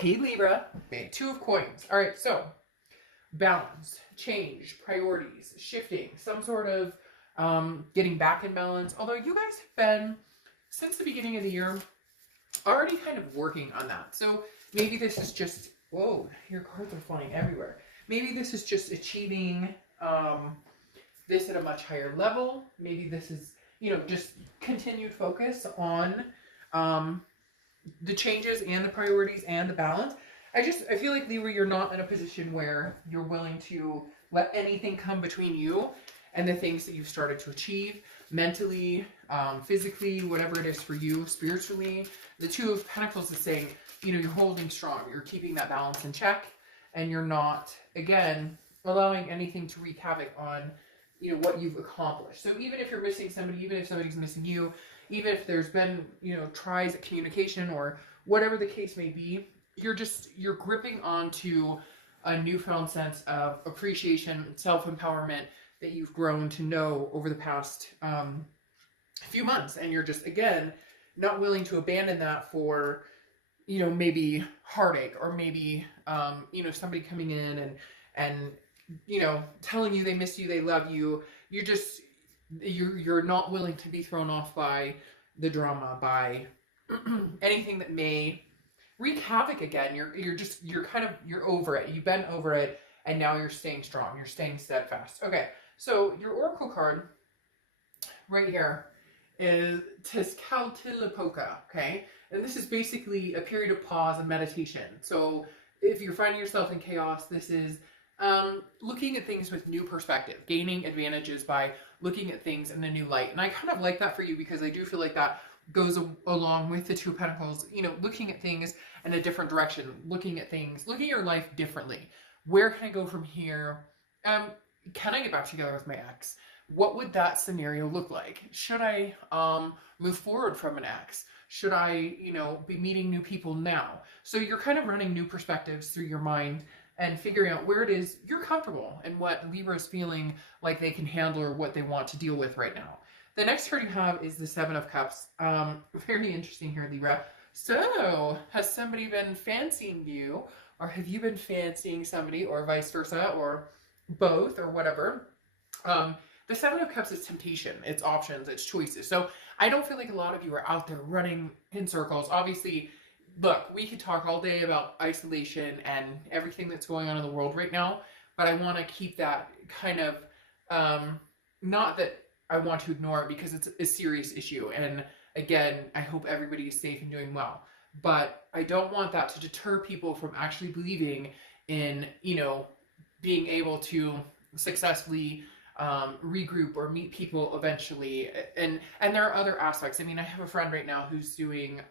Hey Libra, Two of Coins. All right, so balance, change, priorities, shifting, some sort of getting back in balance. Although you guys have been, since the beginning of the year, already kind of working on that. So maybe this is just, whoa, your cards are flying everywhere. Maybe this is just achieving this at a much higher level. Maybe this is, just continued focus on the changes and the priorities and the balance. I feel like, Libra, you're not in a position where you're willing to let anything come between you and the things that you've started to achieve mentally, physically, whatever it is for you, spiritually. The Two of Pentacles is saying, you're holding strong, you're keeping that balance in check, and you're not, again, allowing anything to wreak havoc on, what you've accomplished. So even if you're missing somebody, even if somebody's missing you, even if there's been, tries at communication or whatever the case may be, you're gripping onto a newfound sense of appreciation, self-empowerment that you've grown to know over the past few months. And you're just, again, not willing to abandon that for, maybe heartache, or maybe, somebody coming in and telling you they miss you, they love you. You're not willing to be thrown off by the drama, by anything that may wreak havoc again. You're over it. You've been over it, and now you're staying strong. You're staying steadfast. Okay, so your oracle card right here is Tezcatlipoca, okay? And this is basically a period of pause and meditation. So if you're finding yourself in chaos, this is looking at things with new perspective, gaining advantages by looking at things in a new light. And I kind of like that for you, because I do feel like that goes along with the Two of Pentacles, looking at things in a different direction, looking at your life differently. Where can I go from here? Can I get back together with my ex? What would that scenario look like? Should I move forward from an ex? Should I, be meeting new people now? So you're kind of running new perspectives through your mind and figuring out where it is you're comfortable and what Libra is feeling like they can handle or what they want to deal with right now. The next card you have is the Seven of Cups. Very interesting here, Libra. So, has somebody been fancying you, or have you been fancying somebody, or vice versa, or both, or whatever? The Seven of Cups is temptation, it's options, it's choices. So I don't feel like a lot of you are out there running in circles. Obviously, look, we could talk all day about isolation and everything that's going on in the world right now, but I want to keep that kind of, not that I want to ignore it, because it's a serious issue. And again, I hope everybody is safe and doing well. But I don't want that to deter people from actually believing in, being able to successfully regroup or meet people eventually. And there are other aspects. I mean, I have a friend right now who's doing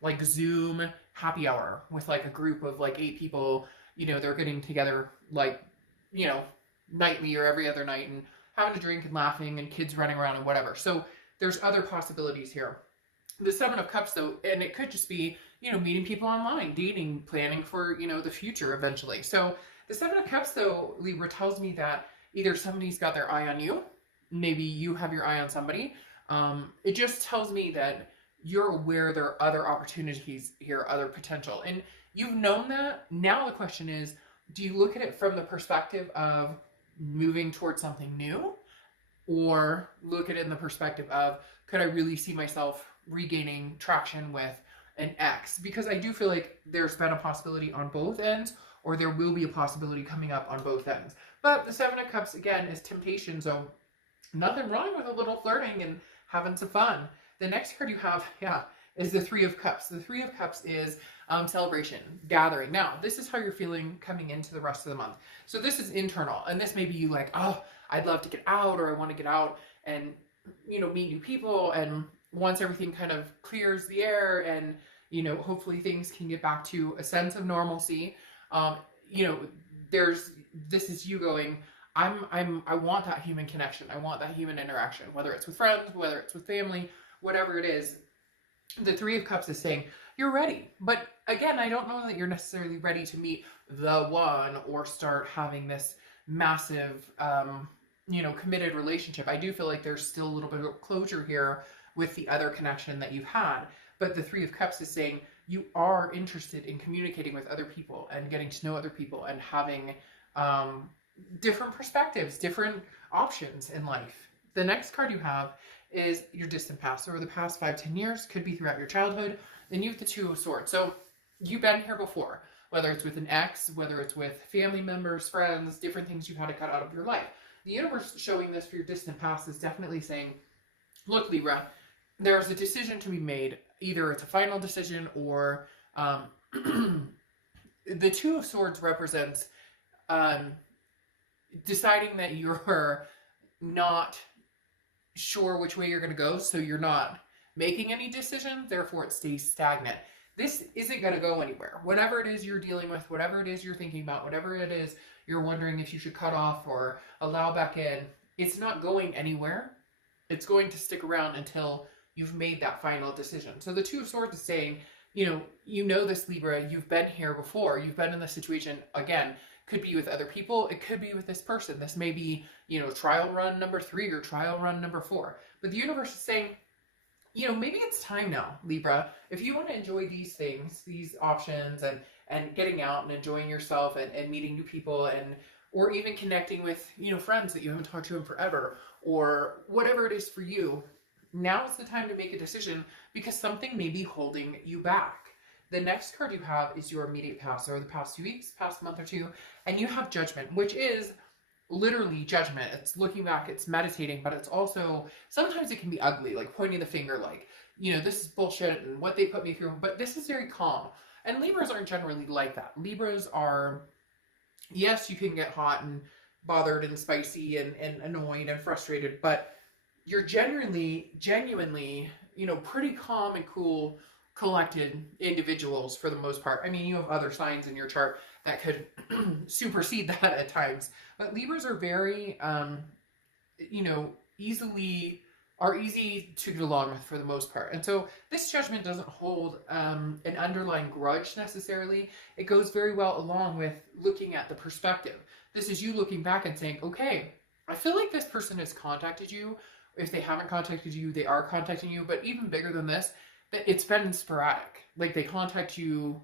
like Zoom happy hour with like a group of like 8 people. They're getting together like, nightly or every other night and having a drink and laughing, and kids running around and whatever. So there's other possibilities here. The Seven of Cups, though, and it could just be, meeting people online, dating, planning for, the future eventually. So the Seven of Cups, though, Libra, tells me that either somebody's got their eye on you, maybe you have your eye on somebody. It just tells me that you're aware there are other opportunities here, other potential. And you've known that. Now the question is, do you look at it from the perspective of moving towards something new, or look at it in the perspective of, could I really see myself regaining traction with an ex? Because I do feel like there's been a possibility on both ends, or there will be a possibility coming up on both ends. But the Seven of Cups, again, is temptation, so nothing wrong with a little flirting and having some fun. The next card you have, is the Three of Cups. The Three of Cups is celebration, gathering. Now, this is how you're feeling coming into the rest of the month. So this is internal, and this may be you like, oh, I'd love to get out, or I want to get out and, meet new people. And once everything kind of clears the air and, hopefully things can get back to a sense of normalcy, this is you going, I want that human connection. I want that human interaction, whether it's with friends, whether it's with family, whatever it is. The Three of Cups is saying you're ready. But again, I don't know that you're necessarily ready to meet the one or start having this massive, committed relationship. I do feel like there's still a little bit of closure here with the other connection that you've had. But the Three of Cups is saying you are interested in communicating with other people and getting to know other people and having different perspectives, different options in life. The next card you have is your distant past. Over the past 5-10 years, could be throughout your childhood. Then you have the Two of Swords. So you've been here before, whether it's with an ex, whether it's with family members, friends, different things you've had to cut out of your life. The universe showing this for your distant past is definitely saying, look, Libra, there's a decision to be made. Either it's a final decision or the Two of Swords represents deciding that you're not sure which way you're going to go, so you're not making any decision, therefore it stays stagnant. This isn't going to go anywhere. Whatever it is you're dealing with, whatever it is you're thinking about, whatever it is you're wondering if you should cut off or allow back in, it's not going anywhere. It's going to stick around until you've made that final decision. So the Two of Swords is saying, you know this, Libra, you've been here before. You've been in this situation, again, could be with other people. It could be with this person. This may be, trial run number 3 or trial run number 4. But the universe is saying, maybe it's time now, Libra. If you want to enjoy these things, these options, and getting out and enjoying yourself and meeting new people or even connecting with, friends that you haven't talked to in forever, or whatever it is for you, now's the time to make a decision because something may be holding you back. The next card you have is your immediate past, or the past 2 weeks, past month or two, and you have Judgment, which is literally judgment. It's looking back, it's meditating, but it's also, sometimes it can be ugly, like pointing the finger, like, this is bullshit and what they put me through, but this is very calm. And Libras aren't generally like that. Libras are, yes, you can get hot and bothered and spicy and annoyed and frustrated, but you're genuinely, pretty calm and cool, collected individuals for the most part. I mean, you have other signs in your chart that could supersede that at times, but Libras are very, easy to get along with for the most part. And so this Judgment doesn't hold an underlying grudge necessarily. It goes very well along with looking at the perspective. This is you looking back and saying, okay, I feel like this person has contacted you. If they haven't contacted you, they are contacting you. But even bigger than this, it's been sporadic. Like they contact you,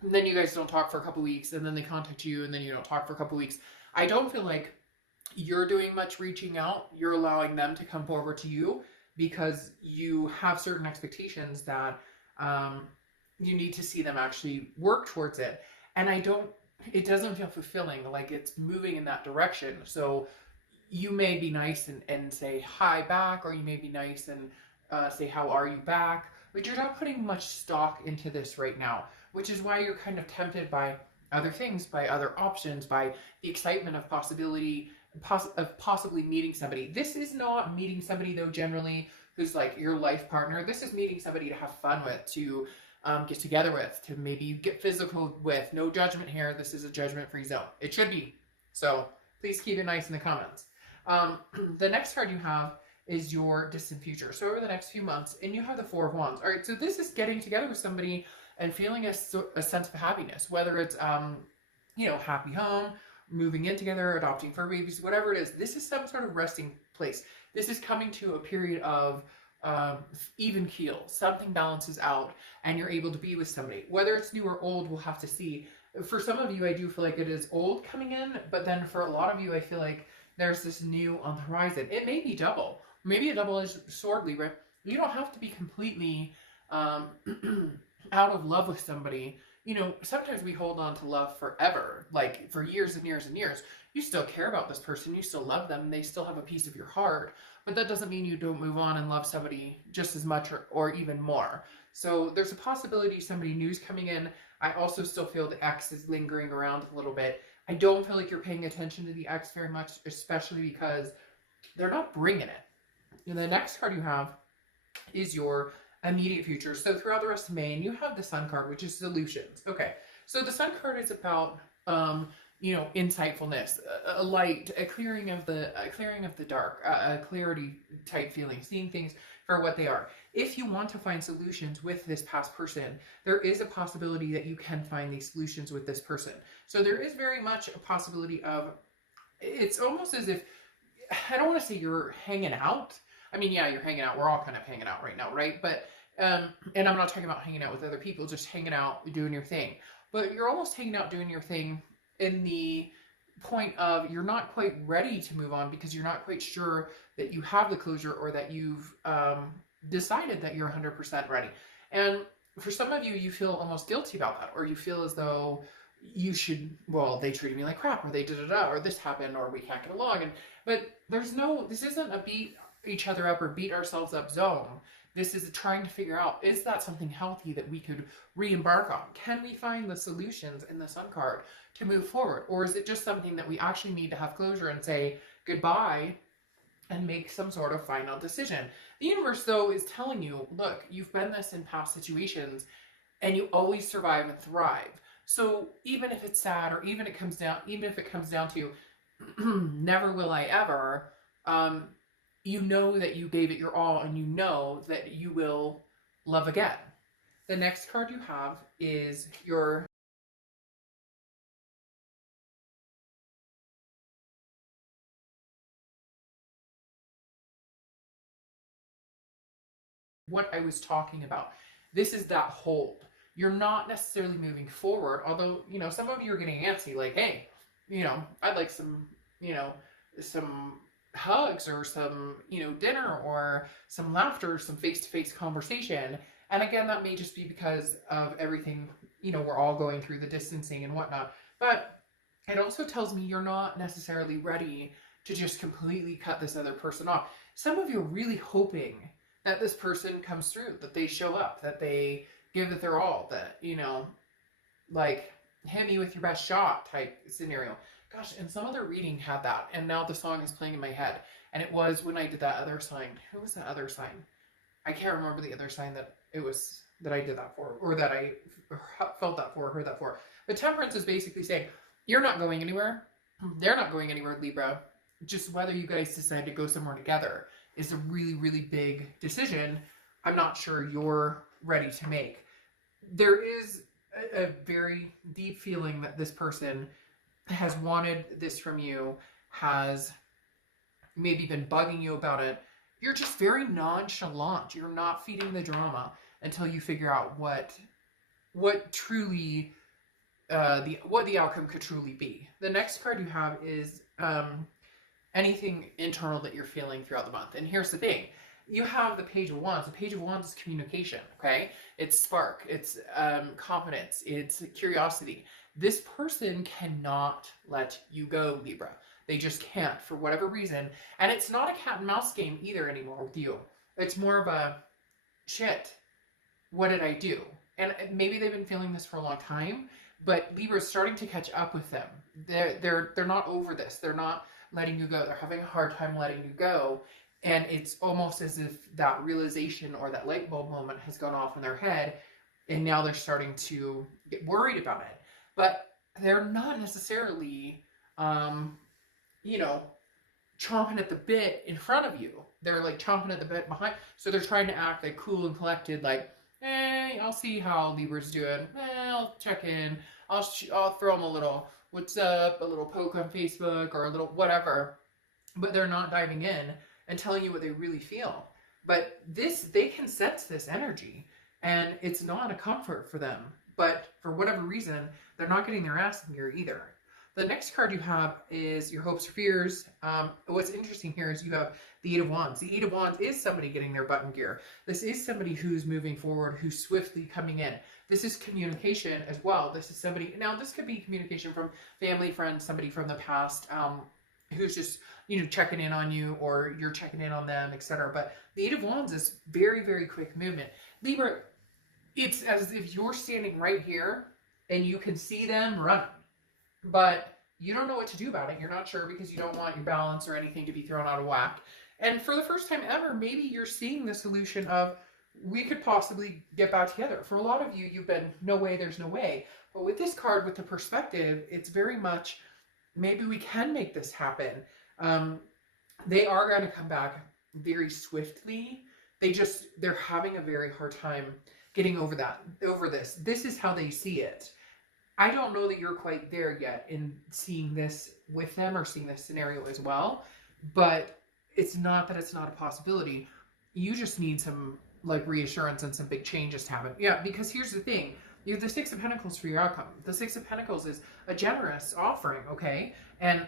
and then you guys don't talk for a couple weeks, and then they contact you, and then you don't talk for a couple weeks. I don't feel like you're doing much reaching out. You're allowing them to come forward to you because you have certain expectations that you need to see them actually work towards it. And it doesn't feel fulfilling, like it's moving in that direction. So you may be nice and say hi back, or you may be nice and say, how are you back? But you're not putting much stock into this right now, which is why you're kind of tempted by other things, by other options, by the excitement of possibility, of possibly meeting somebody. This is not meeting somebody, though, generally, who's like your life partner. This is meeting somebody to have fun with, to get together with, to maybe get physical with. No judgment here. This is a judgment-free zone. It should be. So please keep it nice in the comments. The next card you have is your distant future. So over the next few months, and you have the Four of Wands. All right, so this is getting together with somebody and feeling a sense of happiness, whether it's, happy home, moving in together, adopting fur babies, whatever it is. This is some sort of resting place. This is coming to a period of even keel. Something balances out and you're able to be with somebody. Whether it's new or old, we'll have to see. For some of you, I do feel like it is old coming in, but then for a lot of you, I feel like there's this new on the horizon. It may be double. Maybe a double-edged sword, Libra. You don't have to be completely out of love with somebody. Sometimes we hold on to love forever, like for years and years and years. You still care about this person, you still love them, they still have a piece of your heart, but that doesn't mean you don't move on and love somebody just as much or even more. So there's a possibility somebody new's coming in. I also still feel the ex is lingering around a little bit. I don't feel like you're paying attention to the ex very much, especially because they're not bringing it. And the next card you have is your immediate future. So throughout the rest of May, and you have the Sun card, which is solutions. Okay, so the Sun card is about insightfulness, a light, a clearing of the dark, a clarity type feeling, seeing things for what they are. If you want to find solutions with this past person, there is a possibility that you can find these solutions with this person. So there is very much a possibility of, it's almost as if, I don't want to say you're hanging out. I mean, yeah, you're hanging out. We're all kind of hanging out right now, right? But And I'm not talking about hanging out with other people, just hanging out, doing your thing. But you're almost hanging out, doing your thing in the point of you're not quite ready to move on because you're not quite sure that you have the closure or that you've decided that you're 100% ready. And for some of you, you feel almost guilty about that, or you feel as though you should, well, they treated me like crap, or they da-da-da, or this happened, or we can't get along. But there's no, this isn't a beat each other up or beat ourselves up zone. This is trying to figure out, is that something healthy that we could re-embark on? Can we find the solutions in the Sun card to move forward? Or is it just something that we actually need to have closure and say goodbye and make some sort of final decision? The universe, though, is telling you, look, you've been this in past situations and you always survive and thrive. So even if it's sad, or even if it comes down to never will I ever, you know that you gave it your all, and you know that you will love again. The next card you have is your what I was talking about. This is that hold. You're not necessarily moving forward, although, you know, some of you are getting antsy, like, hey, you know, I'd like some, you know, some hugs or some, you know, dinner or some laughter, some face-to-face conversation. And again, that may just be because of everything, you know, we're all going through the distancing and whatnot. But it also tells me you're not necessarily ready to just completely cut this other person off. Some of you are really hoping that this person comes through, that they show up, that they give it their all, that, you know, like, hit me with your best shot type scenario. Gosh, and some other reading had that, and now the song is playing in my head. And it was when I did that other sign. Who was that other sign? I can't remember the other sign that it was, that I did that for, or that I felt that for, heard that for. But Temperance is basically saying, you're not going anywhere. They're not going anywhere, Libra. Just whether you guys decide to go somewhere together is a really, really big decision I'm not sure you're ready to make. There is a very deep feeling that this person has wanted this from you, has maybe been bugging you about it. You're just very nonchalant. You're not feeding the drama until you figure out what truly what the outcome could truly be. The next card you have is anything internal that you're feeling throughout the month. And here's the thing. You have the Page of Wands. The Page of Wands is communication, okay? It's spark, it's confidence, it's curiosity. This person cannot let you go, Libra. They just can't, for whatever reason. And it's not a cat and mouse game either anymore with you. It's more of a, shit, what did I do? And maybe they've been feeling this for a long time, but Libra's starting to catch up with them. They're not over this. They're not letting you go. They're having a hard time letting you go. And it's almost as if that realization or that light bulb moment has gone off in their head, and now they're starting to get worried about it. But they're not necessarily, you know, chomping at the bit in front of you. They're like chomping at the bit behind. So they're trying to act like cool and collected, like, hey, I'll see how Libra's doing. I'll check in. I'll throw them a little what's up, a little poke on Facebook, or a little whatever. But they're not diving in and telling you what they really feel. But they can sense this energy, and it's not a comfort for them. But for whatever reason, they're not getting their ass in gear either. The next card you have is your hopes or fears. What's interesting here is you have the Eight of Wands. The Eight of Wands is somebody getting their butt in gear. This is somebody who's moving forward, who's swiftly coming in. This is communication as well. This is somebody, now this could be communication from family, friends, somebody from the past, who's just, you know, checking in on you, or you're checking in on them, etc. But the Eight of Wands is very, very quick movement. Libra, it's as if you're standing right here and you can see them running, but you don't know what to do about it. You're not sure because you don't want your balance or anything to be thrown out of whack. And for the first time ever, maybe you're seeing the solution of, we could possibly get back together. For a lot of you, you've been, no way, there's no way. But with this card, with the perspective, it's very much, maybe we can make this happen. They are going to come back very swiftly. They're having a very hard time getting over this. This is how they see it. I don't know that you're quite there yet in seeing this with them or seeing this scenario as well, but it's not that it's not a possibility. You just need some like reassurance and some big changes to happen. Yeah, because here's the thing. You have the Six of Pentacles for your outcome. The Six of Pentacles is a generous offering, okay? And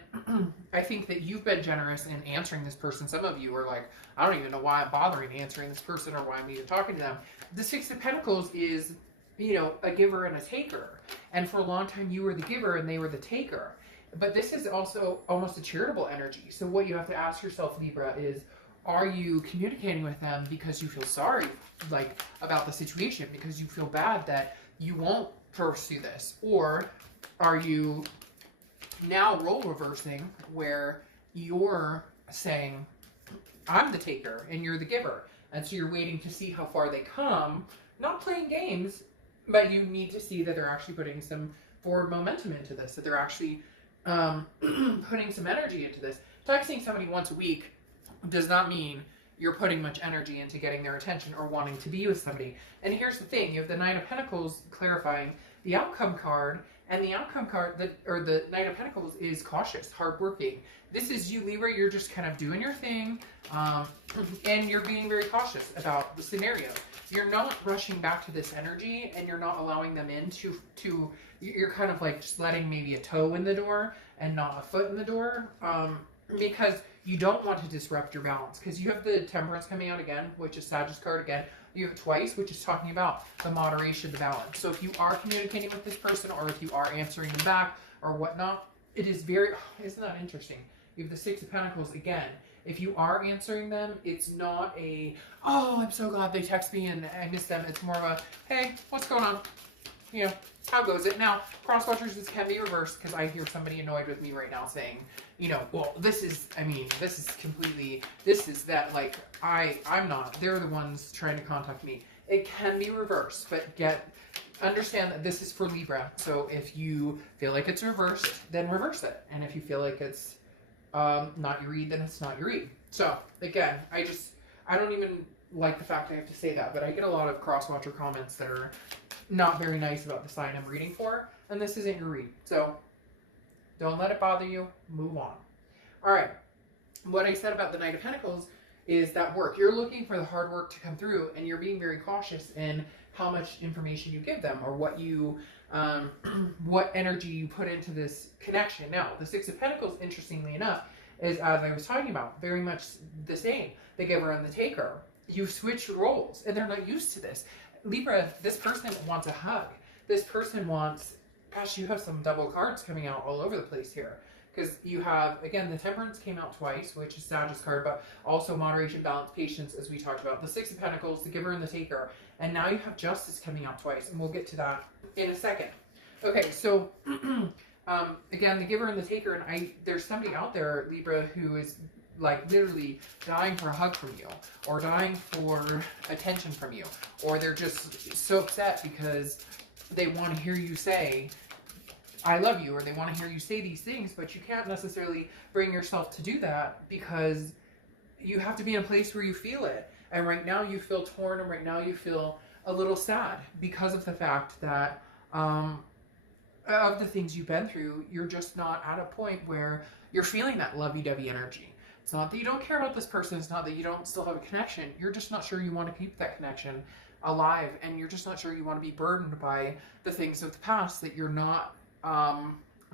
I think that you've been generous in answering this person. Some of you are like, I don't even know why I'm bothering answering this person or why I'm even talking to them. The Six of Pentacles is, you know, a giver and a taker. And for a long time, you were the giver and they were the taker. But this is also almost a charitable energy. So what you have to ask yourself, Libra, is, are you communicating with them because you feel sorry, like, about the situation, because you feel bad that you won't pursue this? Or are you now role reversing where you're saying, I'm the taker and you're the giver? And so you're waiting to see how far they come, not playing games, but you need to see that they're actually putting some forward momentum into this, that they're actually putting some energy into this. Texting somebody once a week does not mean you're putting much energy into getting their attention or wanting to be with somebody. And here's the thing, you have the Nine of Pentacles clarifying the outcome card, and the outcome card, the Knight of Pentacles, is cautious, hardworking. This is you, Libra. You're just kind of doing your thing, and you're being very cautious about the scenario. You're not rushing back to this energy, and you're not allowing them in to you're kind of like just letting maybe a toe in the door and not a foot in the door, because you don't want to disrupt your balance. Because you have the Temperance coming out again, which is Sagittarius card again. You have it twice, which is talking about the moderation, the balance. So if you are communicating with this person, or if you are answering them back or whatnot, it is very, isn't that interesting? You have the Six of Pentacles again. If you are answering them, it's not a, oh, I'm so glad they text me and I miss them. It's more of a, hey, what's going on? You know, how goes it? Now, cross-watchers, this can be reversed, because I hear somebody annoyed with me right now saying, you know, well, this is, I mean, this is completely, this is that, like, I'm not. They're the ones trying to contact me. It can be reversed, but understand that this is for Libra. So if you feel like it's reversed, then reverse it. And if you feel like it's not your read, then it's not your read. So, again, I don't even like the fact I have to say that, but I get a lot of cross-watcher comments that are not very nice about the sign I'm reading for, and this isn't your read. So don't let it bother you. Move on. All right. What I said about the Knight of Pentacles is that work. You're looking for the hard work to come through, and you're being very cautious in how much information you give them, or what you, what energy you put into this connection. Now, the Six of Pentacles, interestingly enough, is, as I was talking about, very much the same. The giver and the taker. You switch roles, and they're not used to this. Libra, this person wants a hug. This person wants, gosh, you have some double cards coming out all over the place here. Because you have, again, the Temperance came out twice, which is Sagittarius card, but also moderation, balance, patience, as we talked about. The Six of Pentacles, the giver and the taker. And now you have Justice coming out twice, and we'll get to that in a second. Okay, so, again, the giver and the taker, and there's somebody out there, Libra, who is like literally dying for a hug from you, or dying for attention from you, or they're just so upset because they want to hear you say, I love you, or they want to hear you say these things, but you can't necessarily bring yourself to do that because you have to be in a place where you feel it. And right now you feel torn, and right now you feel a little sad because of the fact that of the things you've been through, you're just not at a point where you're feeling that lovey-dovey energy. It's not that you don't care about this person. It's not that you don't still have a connection. You're just not sure you want to keep that connection alive. And you're just not sure you want to be burdened by the things of the past that you're not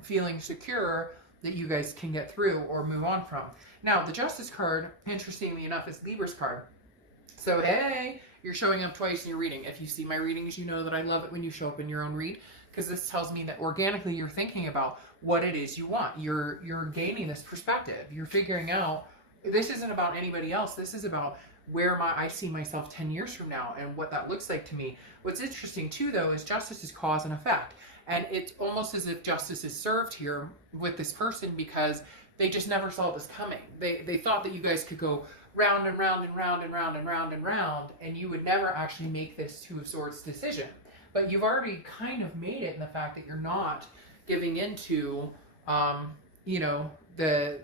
feeling secure that you guys can get through or move on from. Now, the Justice card, interestingly enough, is Libra's card. So, hey, you're showing up twice in your reading. If you see my readings, you know that I love it when you show up in your own read, because this tells me that organically you're thinking about what it is you want. You're gaining this perspective. You're figuring out, this isn't about anybody else. This is about where I see myself 10 years from now and what that looks like to me. What's interesting too, though, is justice is cause and effect. And it's almost as if justice is served here with this person because they just never saw this coming. They thought that you guys could go round and round and round and round and round and round, and you would never actually make this Two of Swords decision. But you've already kind of made it in the fact that you're not giving into, you know, the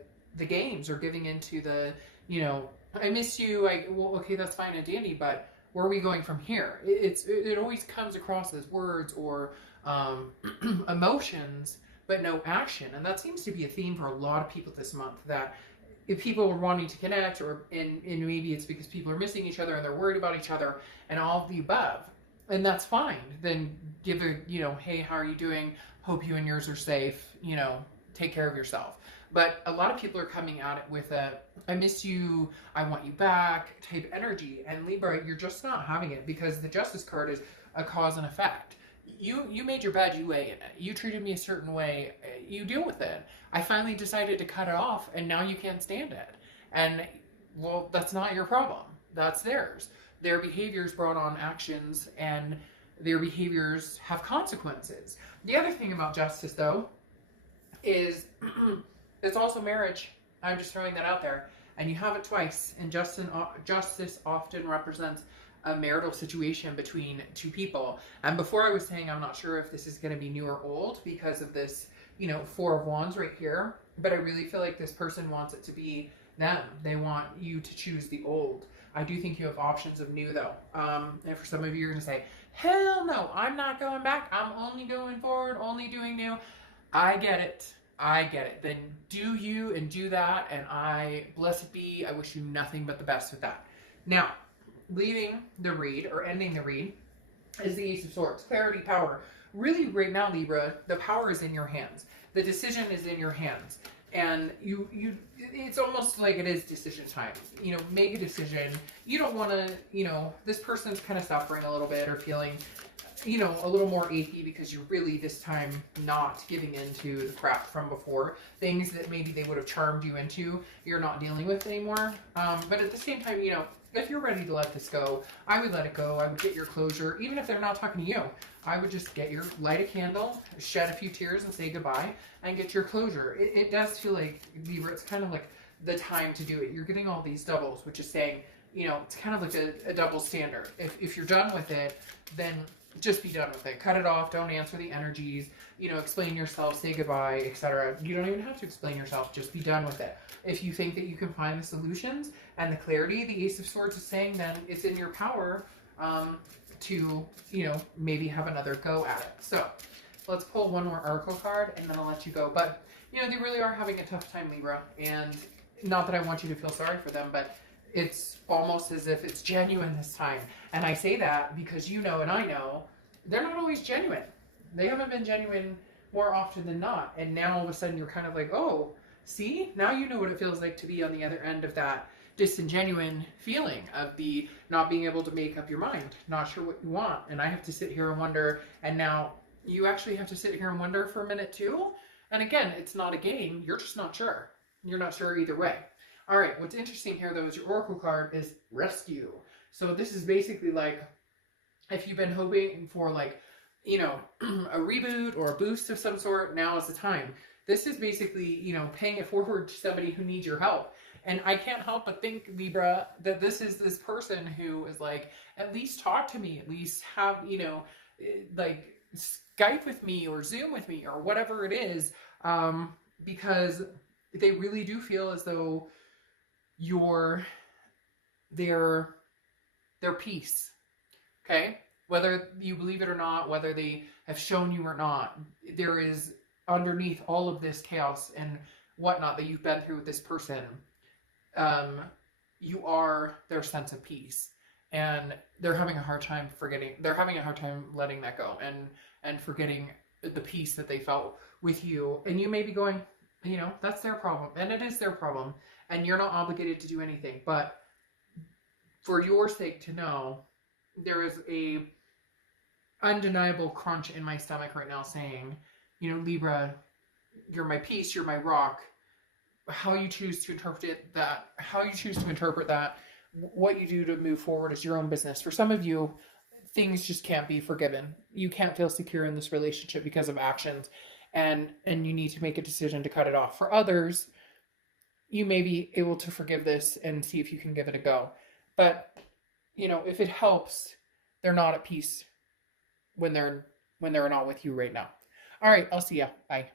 games, or giving into the, you know, I miss you. Well, okay, that's fine and dandy, but where are we going from here? It always comes across as words or emotions, but no action. And that seems to be a theme for a lot of people this month, that if people are wanting to connect, or and maybe it's because people are missing each other and they're worried about each other and all of the above, and that's fine. Then give a, hey, how are you doing? Hope you and yours are safe. Take care of yourself. But a lot of people are coming at it with a I miss you, I want you back type energy. And Libra, you're just not having it, because the Justice card is a cause and effect. You made your bed, you lay in it. You treated me a certain way, you deal with it. I finally decided to cut it off, and now you can't stand it. And, well, that's not your problem. That's theirs. Their behaviors brought on actions, and their behaviors have consequences. The other thing about Justice, though, is it's also marriage. I'm just throwing that out there. And you have it twice. And Justice often represents a marital situation between two people. And before, I was saying I'm not sure if this is going to be new or old because of this, Four of Wands right here. But I really feel like this person wants it to be them. They want you to choose the old. I do think you have options of new, though. And for some of you, you're going to say, hell no, I'm not going back. I'm only going forward, only doing new. I get it. Then do you and do that. And blessed be, I wish you nothing but the best with that. Now, leaving the read, or ending the read, is the Ace of Swords. Clarity, power. Really, right now, Libra, the power is in your hands. The decision is in your hands. And it's almost like it is decision time. Make a decision. You don't want to, this person's kind of suffering a little bit, or feeling, a little more achy, because you're really this time not giving into the crap from before. Things that maybe they would have charmed you into, you're not dealing with anymore. But at the same time, if you're ready to let this go, I would let it go. I would get your closure. Even if they're not talking to you, I would just light a candle, shed a few tears and say goodbye, and get your closure. It does feel like, Libra, it's kind of like the time to do it. You're getting all these doubles, which is saying, it's kind of like a double standard. If you're done with it, then just be done with it. Cut it off. Don't answer the energies. Explain yourself, say goodbye, etc. You don't even have to explain yourself. Just be done with it. If you think that you can find the solutions and the clarity the Ace of Swords is saying, then it's in your power to, maybe have another go at it. So let's pull one more oracle card, and then I'll let you go. But, they really are having a tough time, Libra. And not that I want you to feel sorry for them, but it's almost as if it's genuine this time. And I say that because and I know they're not always genuine. They haven't been genuine more often than not. And now all of a sudden you're kind of like, oh, see? Now you know what it feels like to be on the other end of that disingenuine feeling of the not being able to make up your mind, not sure what you want. And I have to sit here and wonder. And now you actually have to sit here and wonder for a minute too. And again, it's not a game. You're just not sure. You're not sure either way. All right, what's interesting here, though, is your oracle card is rescue. So this is basically like, if you've been hoping for, like, a reboot or a boost of some sort, now is the time. This is basically, paying it forward to somebody who needs your help. And I can't help but think, Libra, that this is this person who is like, at least talk to me, at least have, like, Skype with me or Zoom with me or whatever it is, because they really do feel as though you're their peace. Okay? Whether you believe it or not, whether they have shown you or not, there is underneath all of this chaos and whatnot that you've been through with this person, you are their sense of peace. And they're having a hard time letting that go and forgetting the peace that they felt with you. And you may be going, that's their problem. And it is their problem. And you're not obligated to do anything. But for your sake to know, there is a undeniable crunch in my stomach right now saying, Libra, you're my peace, you're my rock. How you choose to interpret that, what you do to move forward is your own business. For some of you, things just can't be forgiven. You can't feel secure in this relationship because of actions, and you need to make a decision to cut it off. For others, you may be able to forgive this and see if you can give it a go. But, if it helps, they're not at peace when they're not with you right now. All right, I'll see ya. Bye.